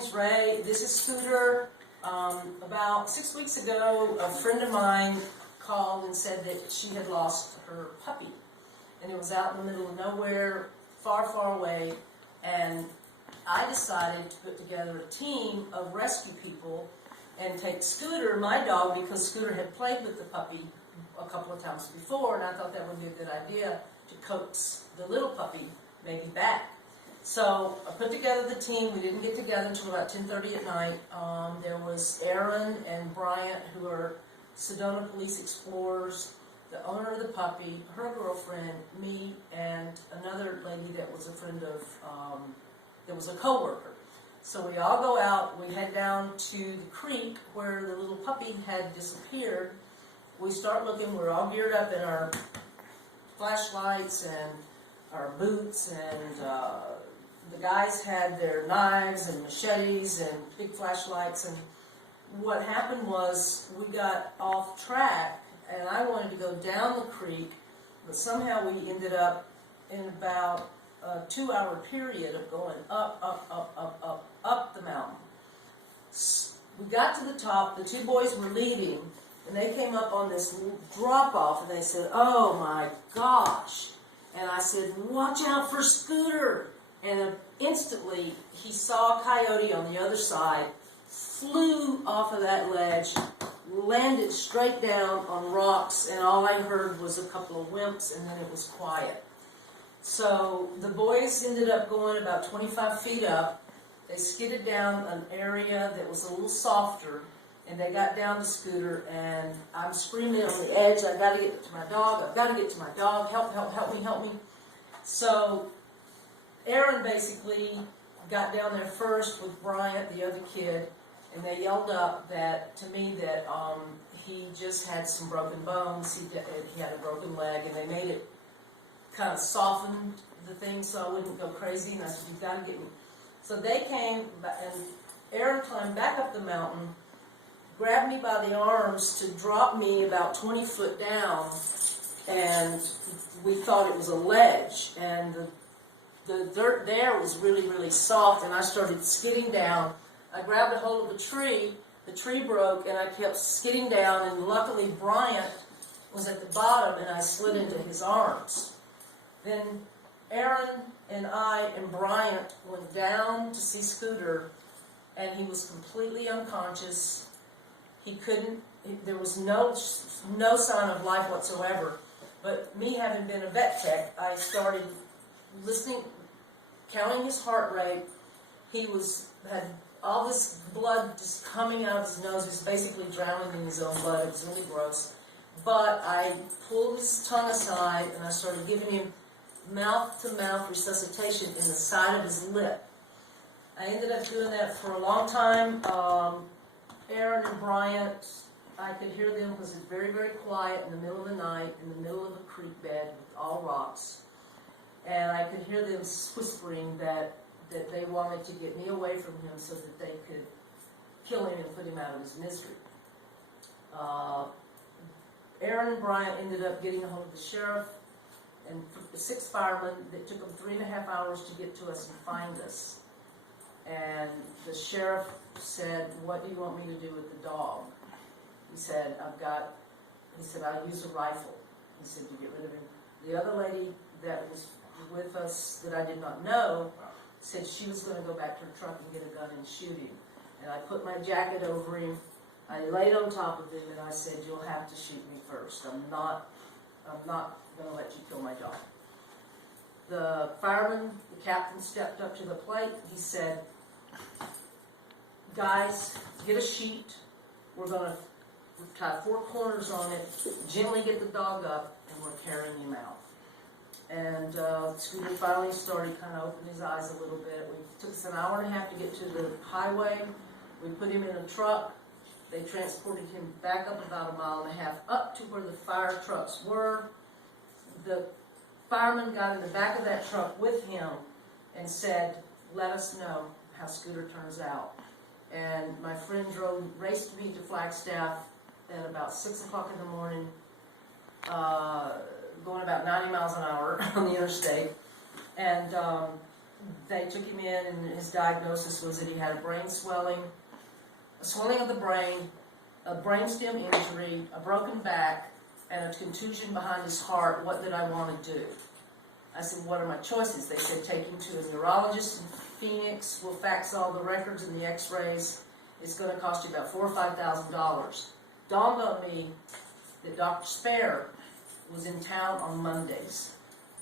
name's Ray. This is Scooter. About 6 weeks ago, a friend of mine called and said that she had lost her puppy. And it was out in the middle of nowhere, far, far away. And I decided to put together a team of rescue people and take Scooter, my dog, because Scooter had played with the puppy a couple of times before, and I thought that would be a good idea to coax the little puppy maybe back. So I put together the team. We didn't get together until about 10:30 at night. There was Aaron and Bryant, who are Sedona Police Explorers, the owner of the puppy, her girlfriend, me, and another lady that was a friend of, that was a co-worker. So we all go out. We head down to the creek where the little puppy had disappeared. We start looking. We're all geared up in our flashlights and our boots, and the guys had their knives and machetes and big flashlights. And what happened was we got off track, and I wanted to go down the creek, but somehow we ended up in about a 2-hour period of going up the mountain. We got to the top. The two boys were leading, and they came up on this drop-off, and they said, "Oh my gosh." And I said, "Watch out for Scooter." And instantly, he saw a coyote on the other side, flew off of that ledge, landed straight down on rocks, and all I heard was a couple of whimps, and then it was quiet. So the boys ended up going about 25 feet up. They skidded down an area that was a little softer, and they got down to Scooter, and I'm screaming on the edge, "I've got to get to my dog, I've got to get to my dog, help, help, help me, help me." So Aaron basically got down there first with Bryant, the other kid, and they yelled up to me that he just had some broken bones, he had a broken leg, and they made it kind of soften the thing so I wouldn't go crazy, and I said, "You've got to get me." So they came, and Aaron climbed back up the mountain, grabbed me by the arms to drop me about 20 foot down, and we thought it was a ledge, and the dirt there was really, really soft, and I started skidding down. I grabbed a hold of a tree, the tree broke, and I kept skidding down, and luckily Bryant was at the bottom, and I slid into his arms. Then Aaron and I and Bryant went down to see Scooter, and he was completely unconscious. There was no sign of life whatsoever. But me having been a vet tech, I started listening, counting his heart rate. He had all this blood just coming out of his nose. He was basically drowning in his own blood. It was really gross. But I pulled his tongue aside, and I started giving him mouth-to-mouth resuscitation in the side of his lip. I ended up doing that for a long time. Aaron and Bryant, I could hear them because it's very, very quiet in the middle of the night, in the middle of a creek bed with all rocks. And I could hear them whispering that they wanted to get me away from him so that they could kill him and put him out of his misery. Aaron and Bryant ended up getting a hold of the sheriff and 6 firemen. It took them 3.5 hours to get to us and find us. And the sheriff said, "What do you want me to do with the dog?" He said, "I'll use a rifle." He said, "To get rid of him." The other lady that was with us that I did not know said she was going to go back to her truck and get a gun and shoot him. And I put my jacket over him. I laid on top of him, and I said, "You'll have to shoot me first. I'm not going to let you kill my dog." The fireman, the captain, stepped up to the plate. He said, "Guys, get a sheet. We're going to tie 4 corners on it, gently get the dog up, and we're carrying him out." And Scooter finally started kind of opening his eyes a little bit. It took us an hour and a half to get to the highway. We put him in a truck. They transported him back up about 1.5 miles up to where the fire trucks were. The fireman got in the back of that truck with him and said, "Let us know how Scooter turns out." And my friend raced me to Flagstaff at about 6 o'clock in the morning, going about 90 miles an hour on the interstate. And they took him in, and his diagnosis was that he had a brain swelling, a swelling of the brain, a brainstem injury, a broken back, and a contusion behind his heart. What did I want to do? I said, what are my choices? They said, take him to a neurologist in Phoenix. We'll fax all the records and the x-rays. It's going to cost you about $4,000 or $5,000. Dawned on me that Dr. Sparer was in town on Mondays.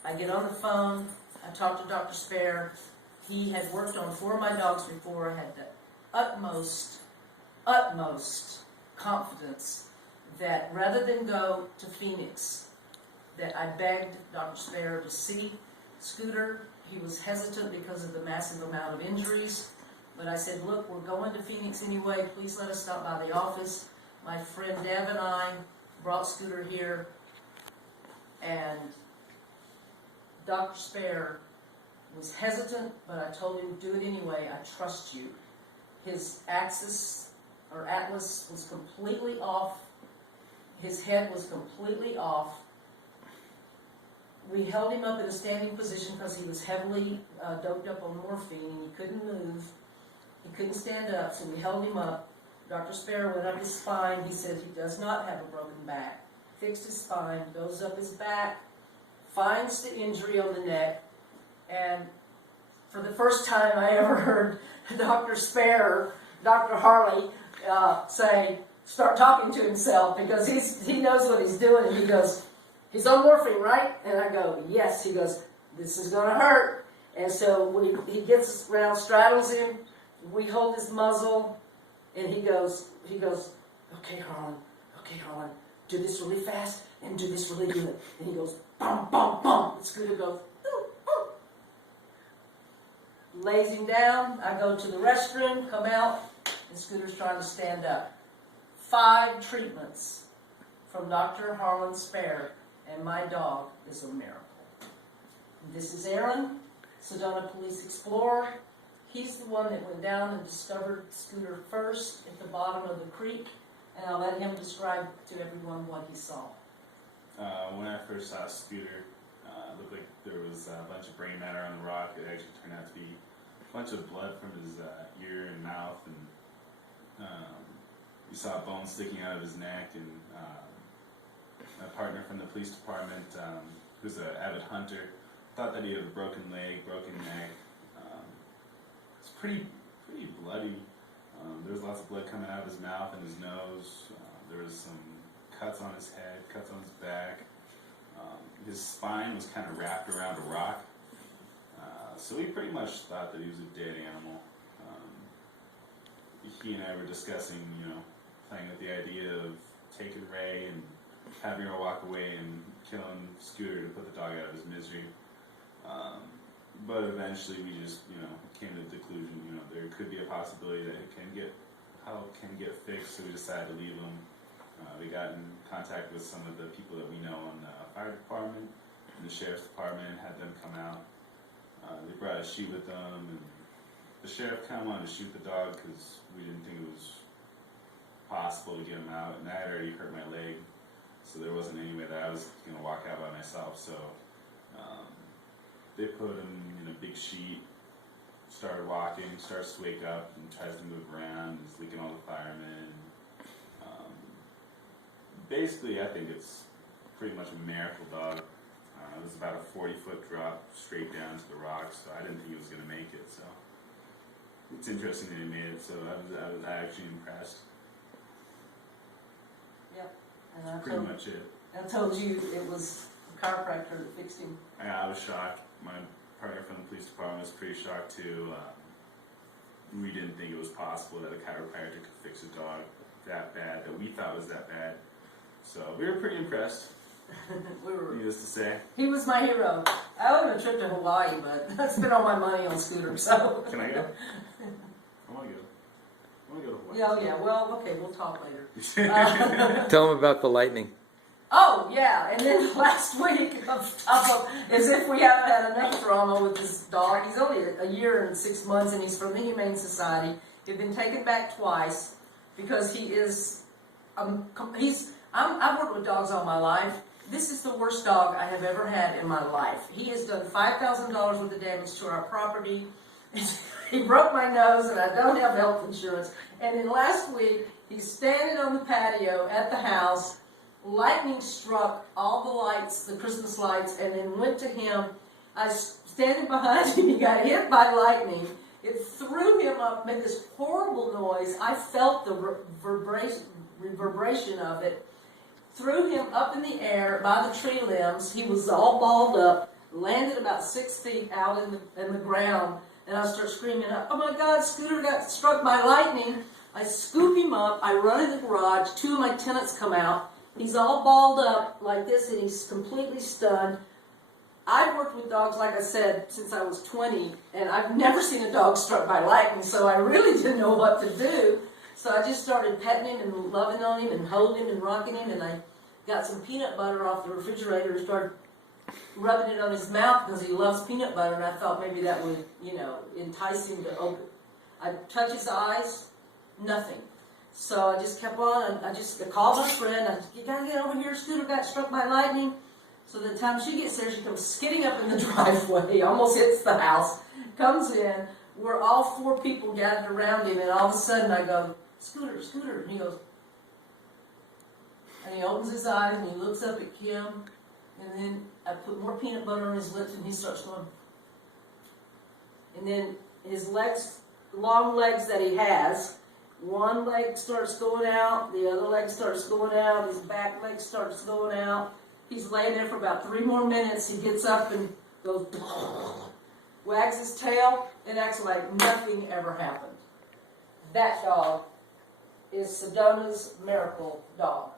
I get on the phone. I talked to Dr. Sparer. He had worked on 4 of my dogs before. I had the utmost confidence that rather than go to Phoenix, that I begged Dr. Sparer to see Scooter. He was hesitant because of the massive amount of injuries. But I said, look, we're going to Phoenix anyway. Please let us stop by the office. My friend Deb and I brought Scooter here. And Dr. Sparer was hesitant, but I told him, do it anyway. I trust you. His axis or atlas was completely off. His head was completely off. We held him up in a standing position because he was heavily doped up on morphine and he couldn't move. He couldn't stand up, so we held him up. Dr. Sparer went up his spine. He said he does not have a broken back. Fixed his spine, goes up his back, finds the injury on the neck, and for the first time I ever heard Dr. Sparer, Dr. Harley, start talking to himself because he knows what he's doing, and he goes, he's on morphine, right? And I go, yes. He goes, this is going to hurt. And so when he gets around, straddles him, we hold his muzzle, and he goes, okay, Harlan, do this really fast and do this really good. And he goes, bum, bum, bum. And Scooter goes, ooh, ooh. Lays him down. I go to the restroom, come out, and Scooter's trying to stand up. 5 treatments from Dr. Harlan Sparer, and my dog is a miracle. This is Aaron, Sedona Police Explorer. He's the one that went down and discovered Scooter first at the bottom of the creek, and I'll let him describe to everyone what he saw. When I first saw Scooter, it looked like there was a bunch of brain matter on the rock. It actually turned out to be a bunch of blood from his ear and mouth, and you saw bones sticking out of his neck. And my partner from the police department, who's an avid hunter, thought that he had a broken leg, broken neck. It's pretty bloody. There was lots of blood coming out of his mouth and his nose. There was some cuts on his head, cuts on his back. His spine was kind of wrapped around a rock. So we pretty much thought that he was a dead animal. He and I were discussing, playing with the idea of taking Ray and having her walk away and killing Scooter to put the dog out of his misery. But eventually we just, came to the conclusion, there could be a possibility that it can get fixed, so we decided to leave him. We got in contact with some of the people that we know in the fire department and the sheriff's department, had them come out. They brought a sheet with them, and the sheriff kind of wanted to shoot the dog because we didn't think it was possible to get him out, and I had already hurt my leg, so there wasn't any way that I was going to walk out by myself. So they put him in a big sheet, started walking, starts to wake up and tries to move around, he's licking all the firemen. Basically, I think it's pretty much a miracle dog. It was about a 40-foot drop straight down to the rocks, so I didn't think it was going to make it. So it's interesting that he made it, so I was actually impressed. Yep. And That's pretty much it. I told you it was a chiropractor that fixed him. Yeah, I was shocked. My partner from the police department was pretty shocked too. We didn't think it was possible that a chiropractor could fix a dog that bad, that we thought was that bad. So we were pretty impressed. Needless to say. He was my hero. I owed him a trip to Hawaii, but I spent all my money on Scooter, so. Can I go? I want to go. I want to go to Hawaii. Yeah, well, okay, we'll talk later. Tell him about the lightning. Oh, yeah, and then last week, as if we haven't had enough drama with this dog, he's only a year and 6 months, and he's from the Humane Society. He'd been taken back twice because he is, I've worked with dogs all my life, This is the worst dog I have ever had in my life. He has done $5,000 worth of damage to our property. He broke my nose, and I don't have health insurance. And then last week, he's standing on the patio at the house. Lightning struck all the lights, the Christmas lights, and then went to him. I was standing behind him. He got hit by lightning. It threw him up, made this horrible noise. I felt the reverberation of it. Threw him up in the air by the tree limbs. He was all balled up, landed about 6 feet out in the ground, and I start screaming, "Oh my God, Scooter got struck by lightning." I scoop him up, I run in the garage, 2 of my tenants come out. He's all balled up like this, and he's completely stunned. I've worked with dogs, like I said, since I was 20, and I've never seen a dog struck by lightning, so I really didn't know what to do. So I just started petting him and loving on him and holding him and rocking him, and I got some peanut butter off the refrigerator and started rubbing it on his mouth because he loves peanut butter, and I thought maybe that would, entice him to open. I touch his eyes, nothing. So I just kept on, and I called my friend. "You gotta get over here, Scooter got struck by lightning." So the time she gets there, she comes skidding up in the driveway, almost hits the house, comes in. We're all 4 people gathered around him, and all of a sudden I go, "Scooter, Scooter," and he goes, and he opens his eyes and he looks up at Kim, and then I put more peanut butter on his lips, and he starts going. And then his legs, long legs that he has, one leg starts going out, the other leg starts going out, his back leg starts going out. He's laying there for about 3 more minutes. He gets up and goes, wags his tail, and acts like nothing ever happened. That dog is Sedona's miracle dog.